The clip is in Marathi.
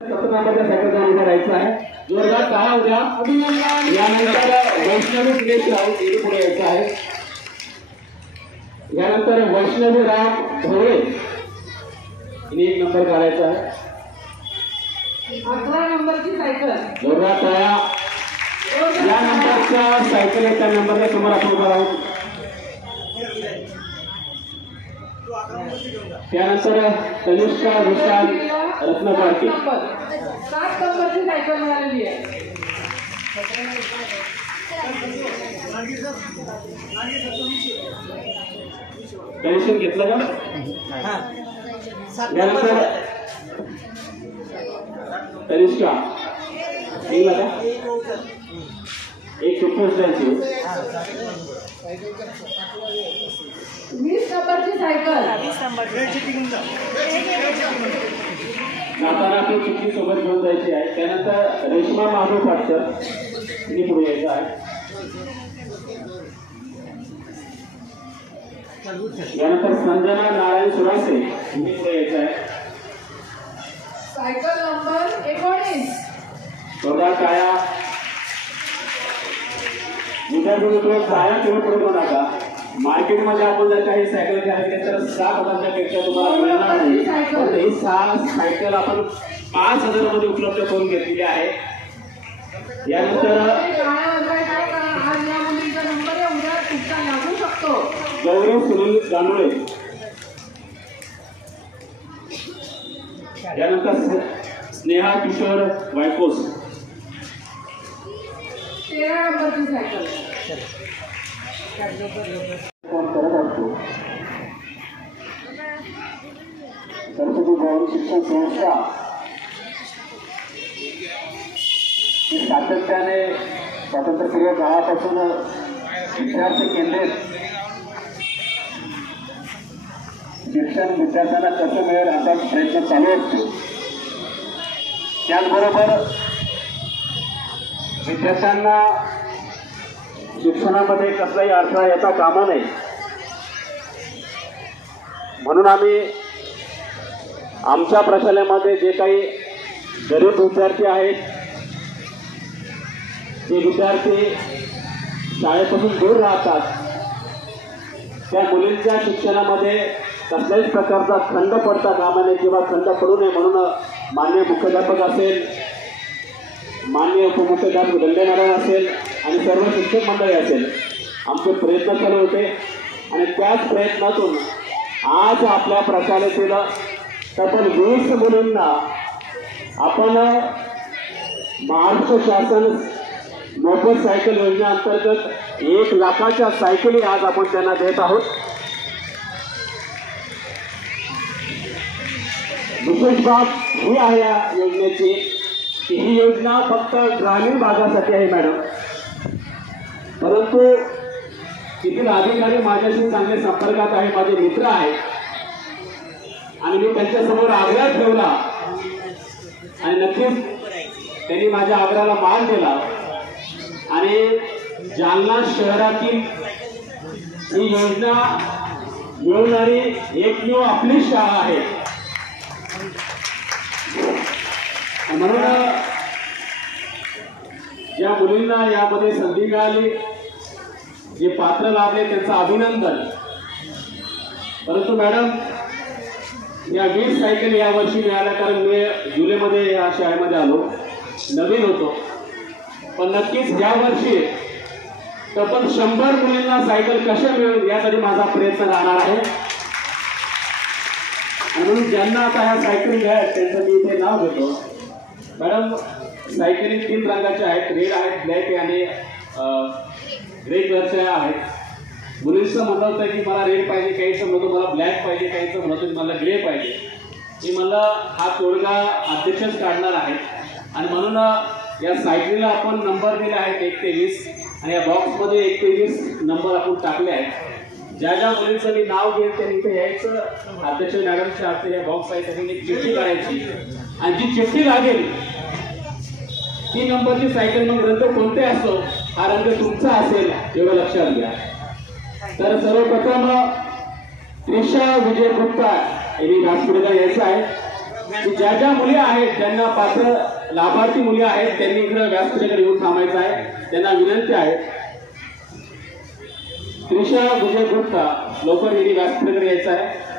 सतनामध्ये सायकलचा उभा राहायचा आहे. जोरदार टाळ्या उद्या. यानंतर वैष्णवी सुरेश राऊत इथे पुढे यायचं आहे. यानंतर वैष्णवी राम भोळे इथे 1 नंबर काढायचा आहे. 11 नंबरची सायकल. जोरदार टाळ्या. यानंतरच्या सायकल 1 नंबरच्या समोर आपण उभा राहू. त्यानंतर तनिष्का विशाल रत्नपारखे 7 नंबरची सायकल मिळालेली आहे. टेन्शन घेतलं का? यानंतर तनिष्का निघला का? एक रिक्वेस्ट द्यायची. 20 नंबरची सायकल. जाताना आपण चिठ्ठी सोबत घेऊन जायची आहे. त्यानंतर रेश्मा माधव पाटकर इथे पुढे यायचं आहे. यानंतर संजना नारायण सुरासे इथे पुढे यायचं आहे. Cycle number 19. जोरदार टाळ्या. विद्यार्थी मित्र टाळ्या केवळ पुढे करू नका. मार्केटमध्ये आपण जर काही सायकल घ्यायला तर 7,000च्या पेक्षा तुम्हाला मिळणार नाही. पण ही 6 सायकल आपण 5,000 मध्ये उपलब्ध करून घेतलेली आहे. यानंतर गौरव सुनील गांडुळे. यानंतर स्नेहा किशोर वायकोस 13 नंबरची सायकल. करत असतो. सरस्वती भवन शिक्षण संस्था ही सातत्याने स्वातंत्र्यपूर्व काळापासून विद्यार्थी केंद्रित शिक्षण विद्यार्थ्यांना कसं मिळेल असा प्रयत्न चालू असतो. त्याचबरोबर विद्यार्थ्यांना शिक्षणामध्ये कसलाही अडथळा येता कामा नये म्हणून आम्ही आमच्या प्रशालेमध्ये जे काही गरीब विद्यार्थी आहेत ते विद्यार्थी शाळेपासून दूर राहतात त्या मुलींच्या शिक्षणामध्ये कसल्याच प्रकारचा खंड पडता कामा नये किंवा खंड पडू नये म्हणून माननीय मुख्याध्यापक असेल, माननीय उपमुख्याध्यापक दंडे मॅडम असेल आणि सर्व शिक्षक मंडळी असेल आमचे प्रयत्न चालू होते. आणि त्याच प्रयत्नातून आज आपल्या प्रशालेतील तब्बल 20 मुलींना आपण महाराष्ट्र शासन मोफत सायकल योजनेअंतर्गत 1 लाखाच्या सायकली आज आपण त्यांना देत आहोत. विशेष बाब ही आहे या योजनेची की ही योजना फक्त ग्रामीण भागासाठी आहे मॅडम. परंतु तिथील अधिकारी माझ्याशी चांगले संपर्कात आहे, माझे मित्र आहेत आणि मी त्यांच्यासमोर आग्रह ठेवला आणि नक्कीच त्यांनी माझ्या आग्रहाला मान दिला आणि जालना शहरातील ही योजना मिळवणारी एकमेव आपली शाळा आहे. म्हणून ज्या मुलींना यामध्ये संधी मिळाली, जे पात्र लाभले त्यांचं अभिनंदन. परंतु मॅडम या 20 सायकल यावर्षी मिळाल्या कारण मी जुलैमध्ये या शाळेमध्ये आलो, नवीन होतो. पण नक्कीच यावर्षी तब्बल 100 मुलींना सायकल कशा मिळेल यासाठी माझा प्रयत्न राहणार आहे. आणि म्हणून ज्यांना आता ह्या सायकल मिळाल्या त्यांचं मी इथे नाव घेतो. मॅडम सायकली 3 रंगाच्या आहेत, रेड आहेत, ब्लॅक आणि ग्रे कलरच्या आहेत. मुलींचं म्हणलं होतं की मला रेड पाहिजे, काहीचं म्हणतो मला ब्लॅक पाहिजे, काहीचं म्हणतो मला ग्रे पाहिजे. मी म्हणलं हा तोडगा अध्यक्षच काढणार आहे आणि म्हणून या सायकलीला आपण नंबर दिले आहेत 1 ते 20 आणि या बॉक्समध्ये 1 ते 20 नंबर आपण टाकले आहेत. ज्या ज्या मुलींचं मी नाव घेईल त्यांनी इथे यायचं, अध्यक्ष मॅडमच्या हाती या बॉक्स आहे त्याची एक चिठ्ठी काढायची आणि जी चिठ्ठी लागेल ती नंबरची सायकल मग रंग कोणते असो हा रंग तुमचा असेल एवढं लक्षात घ्या. तर सर्वप्रथम त्रिशा विजय गुप्ता यांनी व्यासपीठाला यायचं आहे. की ज्या ज्या मुली आहेत ज्यांना पात्र लाभार्थी मुली आहेत त्यांनी इकडे व्यासपीठाकडे येऊन थांबायचं आहे. त्यांना विनंती आहे. त्रिशा विजय गुप्ता लवकर यांनी व्यासपीठाकडे यायचं आहे.